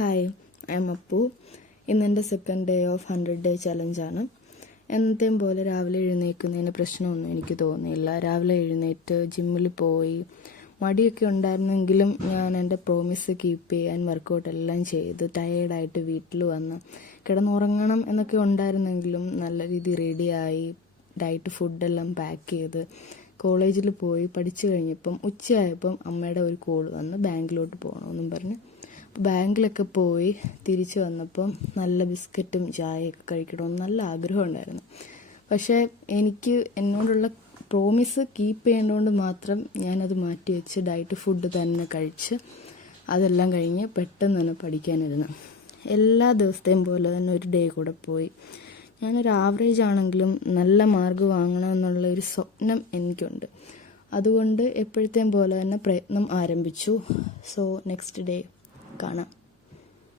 Hi, I M Appu. ഇന്നെൻ്റെ second day of 100 day ചലഞ്ചാണ്. എന്നത്തെയും പോലെ രാവിലെ എഴുന്നേൽക്കുന്നതിന് പ്രശ്നമൊന്നും എനിക്ക് തോന്നിയില്ല. രാവിലെ എഴുന്നേറ്റ് ജിമ്മിൽ പോയി മടിയൊക്കെ ഉണ്ടായിരുന്നെങ്കിലും ഞാൻ എൻ്റെ പ്രോമിസ് കീപ്പ് ചെയ്യാൻ വർക്കൗട്ട് എല്ലാം ചെയ്ത് ടയേർഡായിട്ട് വീട്ടിൽ വന്ന് കിടന്നുറങ്ങണം എന്നൊക്കെ ഉണ്ടായിരുന്നെങ്കിലും നല്ല രീതിയിൽ റെഡിയായി ഡയറ്റ് ഫുഡെല്ലാം പാക്ക് ചെയ്ത് കോളേജിൽ പോയി പഠിച്ചു കഴിഞ്ഞപ്പം ഉച്ചയായപ്പം അമ്മയുടെ ഒരു കോൾ വന്ന് ബാങ്കിലോട്ട് പോകണമെന്നും പറഞ്ഞ് ബാങ്കിലൊക്കെ പോയി തിരിച്ചു വന്നപ്പം നല്ല ബിസ്ക്കറ്റും ചായയൊക്കെ കഴിക്കണമെന്ന് നല്ല ആഗ്രഹം ഉണ്ടായിരുന്നു. പക്ഷേ എനിക്ക് എന്നോടുള്ള പ്രോമിസ് കീപ്പ് ചെയ്യേണ്ടതുകൊണ്ട് മാത്രം ഞാനത് മാറ്റി വെച്ച് ഡയറ്റ് ഫുഡ് തന്നെ കഴിച്ച് അതെല്ലാം കഴിഞ്ഞ് പെട്ടെന്ന് തന്നെ പഠിക്കാനിരുന്നു. എല്ലാ ദിവസത്തെയും പോലെ തന്നെ ഒരു ഡേ കൂടെ പോയി. ഞാനൊരു ആവറേജ് ആണെങ്കിലും നല്ല മാർക്ക് വാങ്ങണമെന്നുള്ള ഒരു സ്വപ്നം എനിക്കുണ്ട്. അതുകൊണ്ട് എപ്പോഴത്തെയും പോലെ തന്നെ പ്രയത്നം ആരംഭിച്ചു. സോ നെക്സ്റ്റ് ഡേ കാണാം.